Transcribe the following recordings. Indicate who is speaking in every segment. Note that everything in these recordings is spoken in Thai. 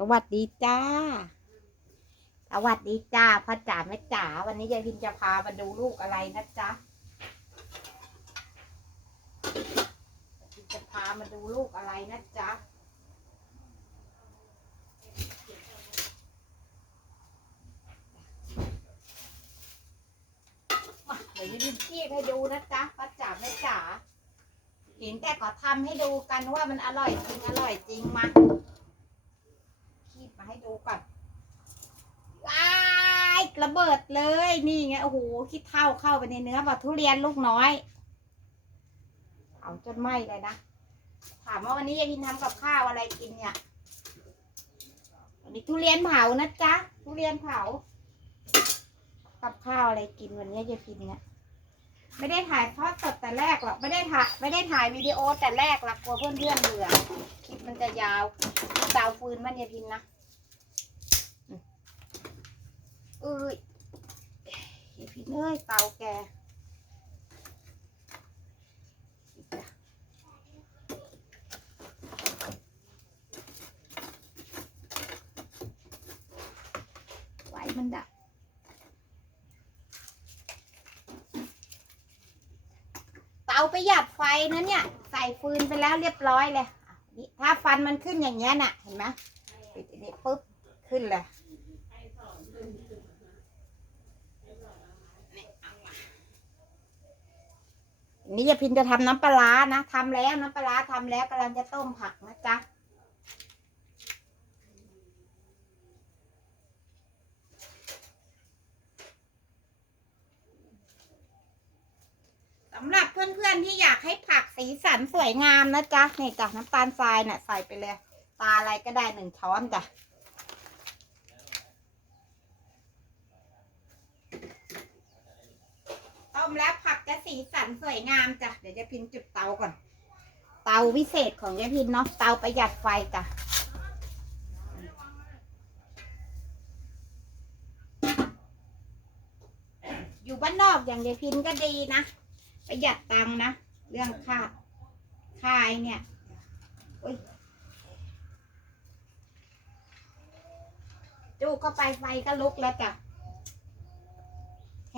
Speaker 1: สวัสดีจ้า สวัสดีจ้าพ่อจ๋าแม่จ๋าวันนี้ยายพินจะพามาดูลูกอะไรนะจ๊ะพินจะพามาดูลูกอะไรนะจ๊ะมาเดี๋ยวยายพินชี้ให้ดูนะจ๊ะพ่อจ๋าแม่จ๋าเห็นแต่ก็ทำให้ดูกันว่ามันอร่อยจริงอร่อยจริงมา ดูก่อนว้ายระเบิดเลย นี่ไง โอ้โหคิดเท่าเข้าไปในเนื้อบอทุเรียนลูกน้อยเอาจนไหมเลยนะ ถามว่าวันนี้ยายพินทำกับข้าวอะไรกินเนี่ยวันนี้ทุเรียนเผานะจ๊ะ ทุเรียนเผา กับข้าวอะไรกินวันนี้ยายพินเนี่ยไม่ได้ถ่ายทอดสดแต่แรกหรอกไม่ได้ถ่ายไม่ได้ถ่ายวิดีโอแต่แรกหรอกกลัวเพื่อนเพื่อนเบื่อคลิปมันจะยาวดาวฟืนมันย่าพินนะอืมเอ้ยอย่าพินเอ้ยเตาแกไว้มันดับเตาประหยัดไฟนะเนี่ย ใส่ฟืนไปแล้วเรียบร้อยเลยนี่ถ้าฟันมันขึ้นอย่างเงี้ยน่ะ เห็นไหมปิดอันนี้ปุ๊บ ขึ้นเลย นี่ยาพินจะทำน้ำปลาร้านะทำแล้วน้ำปลาร้าทำแล้วกำลังจะต้มผักนะจ๊ะสำหรับเพื่อนๆที่อยากให้ผักสีสันสวยงามนะจ๊ะนี่จ้ะน้ำตาลทรายเนี่ยใส่ไปเลย ตาอะไรก็ได้หนึ่งช้อนจ้ะ มแล้วผักจะสีสันสวยงามจ้ะ เดี๋ยวจะพินจุดเตาก่อน เตาวิเศษของยายพินเนาะ เตาประหยัดไฟจ้ะอยู่บ้านนอกอย่างยายพินก็ดีนะ ประหยัดตังนะ เรื่องค่าค่าไอเนี่ยจูเข้าไปไฟก็ลุกแล้วจ้ะ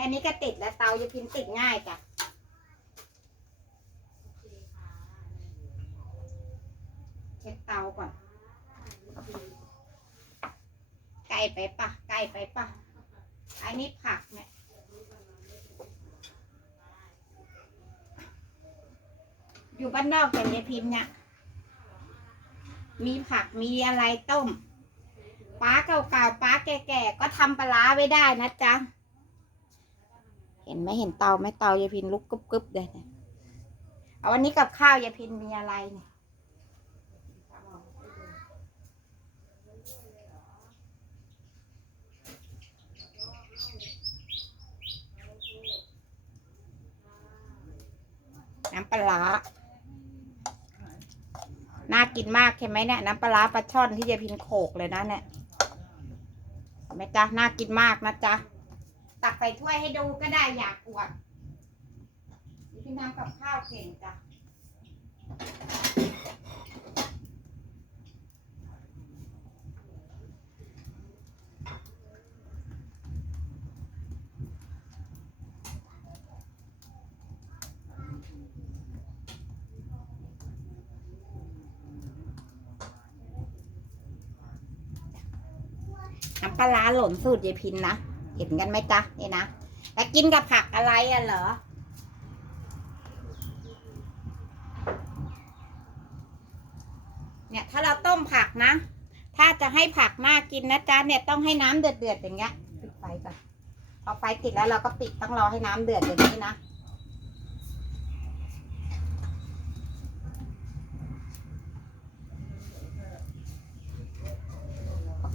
Speaker 1: ค่นี้ก็ติดแล้วเตาจะพินติดง่ายจ้ะเช็ดเตาก่อนไกลไปปะไกลไปปะอันนี้ผักเนี่ยอยู่บ้านนอกอย่างยายพิมพ์เนี่ยมีผักมีอะไรต้มป้าเก่าๆป้าแก่ๆก็ทำปลาร้าไว้ได้นะจ๊ะ เห็นไหมเห็นเตาไหมเตายายพินลุกกึบกึบเลยเนี่ยเอาวันนี้กับข้าวยายพินมีอะไรเนี่ยน้ำปลาน่ากินมากใช่ไหมเนี่ยน้ำปลาปลาช่อนที่ยายพินโขกเลยนะเนี่ยไหมจ๊ะน่ากินมากนะจ๊ะ ตักใส่ถ้วยให้ดูก็ได้อยากอวดพี่น้ำกับข้าวเก่งจ้ะน้ำปลาร้าหล่นสูตรยายพินนะ เห็นกันไหมจ๊ะนี่นะแล้วกินกับผักอะไรอะเหรอเนี่ยถ้าเราต้มผักนะ ถ้าจะให้ผักน่ากินนะจ๊ะเนี่ยต้องให้น้ำเดือดเดือดๆอย่างเงี้ยปิดไฟก่อนพอไฟติดแล้วเราก็ปิดต้องรอให้น้ำเดือดอย่างนี้นะ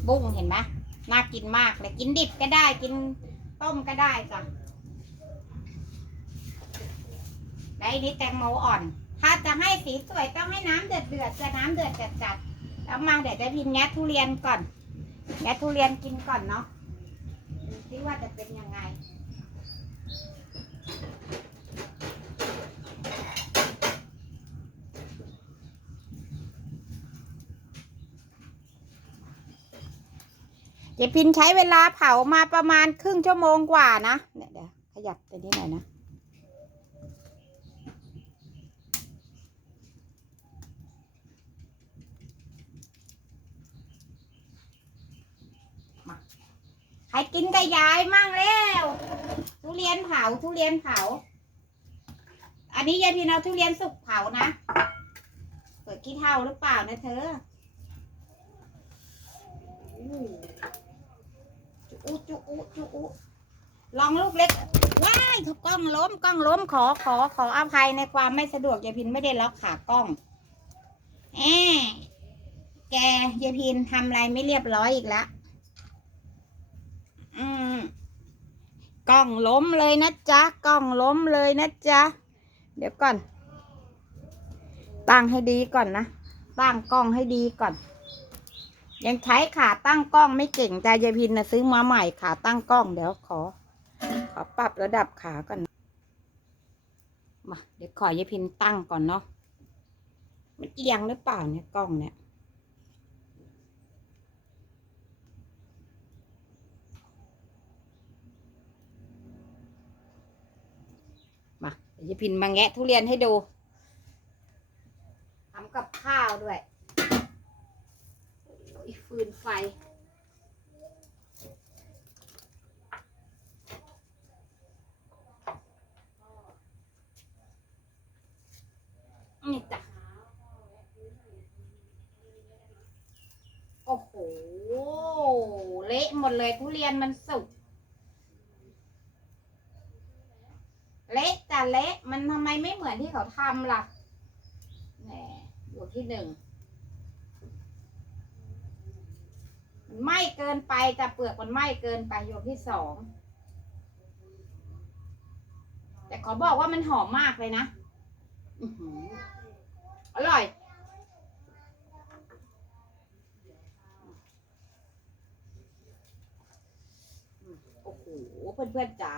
Speaker 1: บุ้งเห็นไหม น่ากินมากเลยกินดิบก็ได้กินต้มก็ได้จ้ะได้นี่แตงโมอ่อน ถ้าจะให้สีสวยต้องให้น้ำเดือดเดือดจะน้ำเดือดจัดจัดแล้วมาเดี๋ยวจะพิมพ์แงะทุเรียนก่อนแงะทุเรียนกินก่อนเนาะดูซิว่าจะเป็นยังไง เจพินใช้เวลาเผามาประมาณครึ่งชั่วโมงกว่านะเนี่ยเดี๋ยวขยับไปที่ไหน่อยนะมาใครกินกับยายมั่งเร็วทุเรียนเผาทุเรียนเผา อันนี้ยายพินเอาทุเรียนสุกเผานะเปิดขี้เท่าหรือเปล่านะเธอ อู้จุอุจุอุจุอุลองลูกเล็กว้ายกล้องล้มกล้องล้มขอขอขออภัยในความไม่สะดวกยายพินไม่ได้ล็อกขากล้องแอบแกยายพินทำอะไรไม่เรียบร้อยอีกแล้วอืมกล้องล้มเลยนะจ๊ะกล้องล้มเลยนะจ๊ะเดี๋ยวก่อน ตั้งให้ดีก่อนนะตั้งกล้องให้ดีก่อน ยังใช้ขาตั้งกล้องไม่เก่งแต่ยายพินนะซื้อมาใหม่ขาตั้งกล้องเดี๋ยวขอ ขอปรับระดับขาก่อนมาเดี๋ยวขอยายพินตั้งก่อนเนาะมันเอียงหรือเปล่าเนี่ยกล้องเนี่ยมาเดี๋ยวยายพินมาแงะทุเรียนให้ดู ทำกับข้าวด้วยโอ้ยฟืนไฟ นี่จ้ะ โอ้โห เละหมดเลย ทุเรียนมันสุก เละจ้ะเละมันทำไมไม่เหมือนที่เขาทำล่ะแหน่อยู่ที่หนึ่งมันไหม้เกินไปแต่เปลือกมันไหม้เกินไปอยู่ที่สองแต่ขอบอกว่ามันหอมมากเลยนะอร่อย โอ้โหเพื่อนๆจ๋า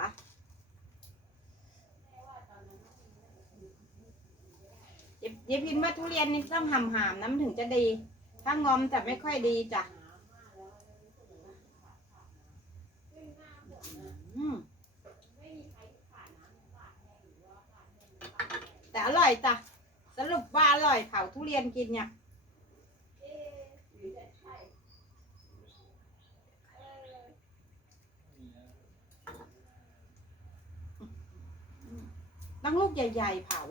Speaker 1: เย็บพิมพ์ว่าทุเรียนนี่ต้องหำหามน้ำถึงจะดี ถ้างอมจะไม่ค่อยดีจ้ะแต่อร่อยจ้ะ สรุปว่าอร่อยเผาทุเรียนกินเนี่ย ตั้งลูกใหญ่ ๆ เผา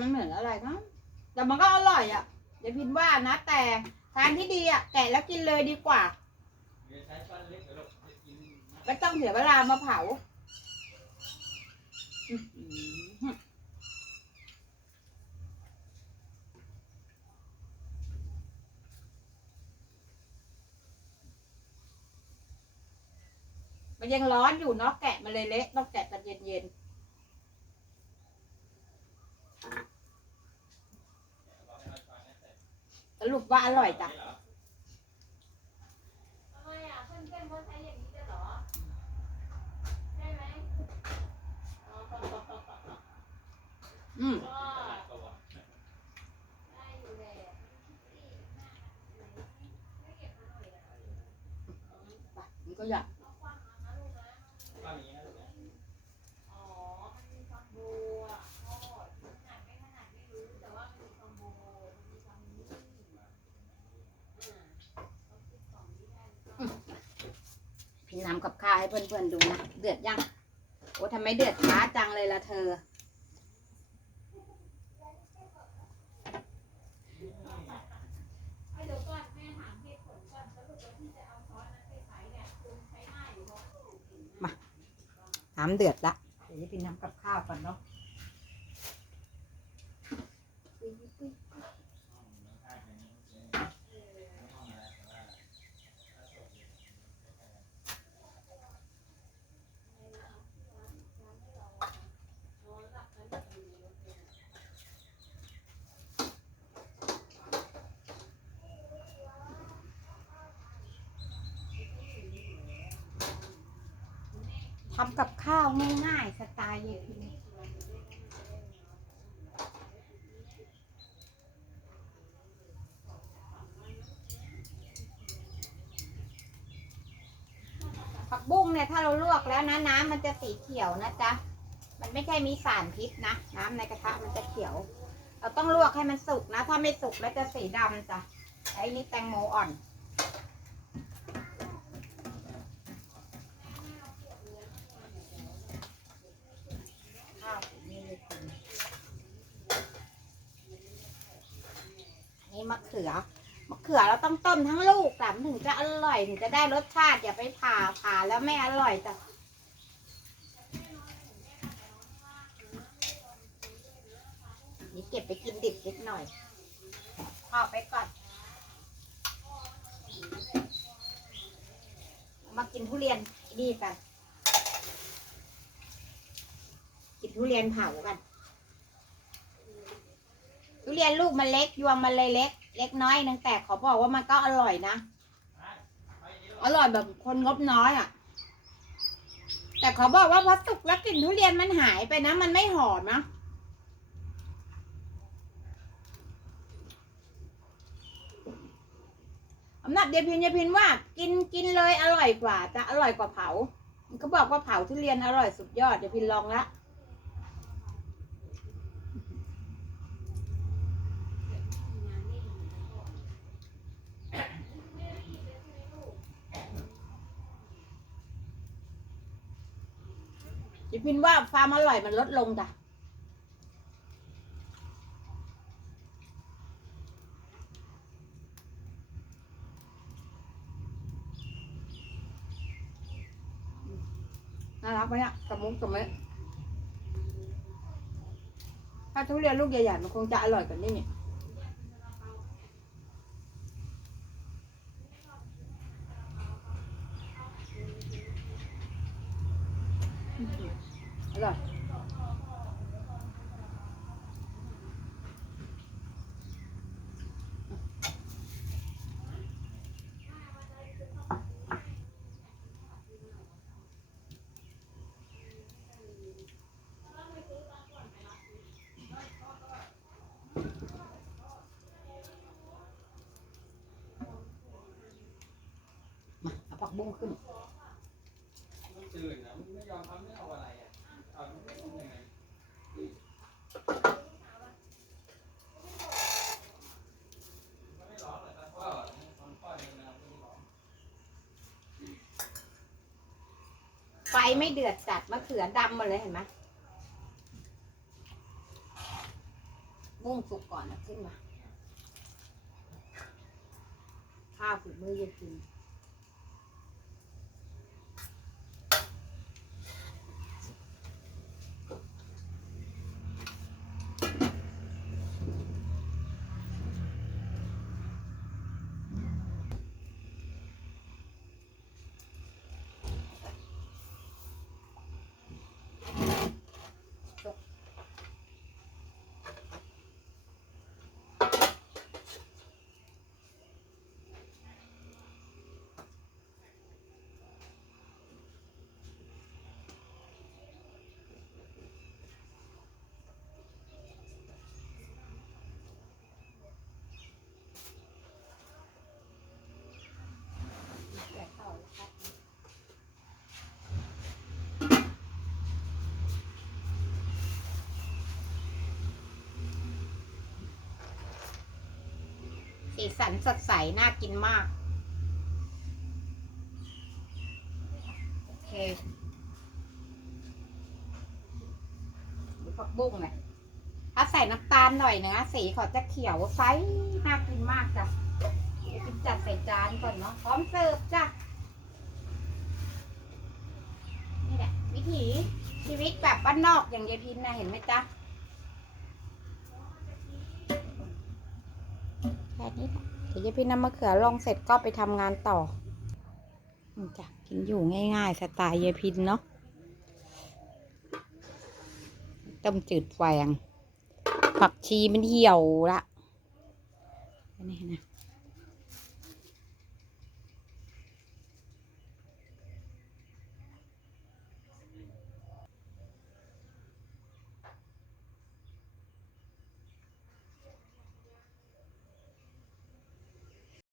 Speaker 1: มันเหมือนอะไรนะแต่มันก็อร่อยอะเดี๋ยวพินว่านะ แต่ทานที่ดีอะแกะแล้วกินเลยดีกว่าไม่ต้องเสียเวลามาเผามันยังร้อนอยู่เนาะแกะมาเลยเละต้องแกะตอนเย็นๆ สรุปว่าอร่อยจ้ะ
Speaker 2: ทำไมอะเพื่อนๆเขาใช้อย่างนี้ด้วยเหรอใช่ไหมอ๋อก็
Speaker 1: อืม
Speaker 2: ได้อยู่แหละ
Speaker 1: มันก็อยาก
Speaker 2: อ๋อ มันมีคอมโบอะพ่อขนาดไม่ขนาดไม่รู้ แต่ว่ามันมีคอมโบ มันมีคอมนี้อ่าเขาคิดของนี้ได้หรือเปล่า
Speaker 1: พี่ ทำกับข้าวให้เพื่อนๆดูนะ เดือดยัง โอ้ทำไมเดือดช้าจังเลยล่ะเธอ
Speaker 2: เอาเดี๋ยวก่อนแม่ถามเหตุผลก่อนสรุปว่าที่จะเอาซอสนั้นไปใช้เนี่ยคุณใช้ง่ายหรือว่า
Speaker 1: น้ำเดือดละ เดี๋ยวพี่ทำกับข้าวก่อนเนาะ ทำกับข้าวง่ายๆสไตล์เยพินผักบุ้งเนี่ยถ้าเราลวกแล้วนะน้ำมันจะสีเขียวนะจ๊ะ มันไม่ใช่มีสารพิษนะ น้ำในกระทะมันจะเขียว เราต้องลวกให้มันสุกนะ ถ้าไม่สุกแล้วจะสีดำจ้ะไอ้นี่แตงโมอ่อน ข้าวนี่เลยคุณนี่ มะเขือ มะเขือเราต้องต้มทั้งลูกแต่มันถึงจะอร่อยถึงจะได้รสชาติอย่าไปผ่าผ่าแล้วไม่อร่อยจ้ะนี่เก็บไปกินดิบนิดหน่อยพอไปก่อน มากินทุเรียนดีกัน กินทุเรียนเผากัน ทุเรียนลูกมันเล็กยวงมันเลยเล็ก เล็กน้อยนึงแต่ขอบอกว่ามันก็อร่อยนะ อร่อยแบบคนงบน้อยอะ แต่ขอบอกว่าพอสุกแล้วกลิ่นทุเรียนมันหายไปนะ มันไม่หอมนะอำนาจเดพินเดพินว่า กินกินเลยอร่อยกว่าจะอร่อยกว่าเผาเขาบอกว่าเผาทุเรียนอร่อยสุดยอดเดพินลองละ จิพินว่าความอร่อยมันลดลงจ้ะน่ารักไหมเนี่ยกระมุกกระเมะถ้าทุเรียนลูกใหญ่ๆมันคงจะอร่อยกว่านี้เนี่ย อร่อยมาเอาผักบุ้งขึ้น
Speaker 3: นะมันไม่ยอมทำไม่เอาอะไรอะเอนไม่ทำยังไงไฟ
Speaker 1: ไม่เดือดจัดมะเขือดำหมดเลยเห็นไหมบุ้งสุกก่อนนะขึ้นมา ข้าวฝีมือเย็นกิน สันสดใส น่ากินมาก โอเคผักบุ้งเนี่ยถ้าใส่น้ำตาลหน่อยนะสีเขาจะเขียวไซน่ากินมากจ้ะกินจัดใส่จานก่อนเนาะ พร้อมเสิร์ฟจ้ะ นี่แหละ วิถีชีวิตแบบบ้านนอกอย่างยายพินนะเห็นไหมจ๊ะ แค่นี้แหละเดี๋ยวพี่น้ำมะเขือลงเสร็จก็ไปทำงานต่อจ้ะกินอยู่ง่ายๆ สไตล์ยายพินเนาะต้มจืดแฝงผักชีมันเหี่ยวละนี่นะ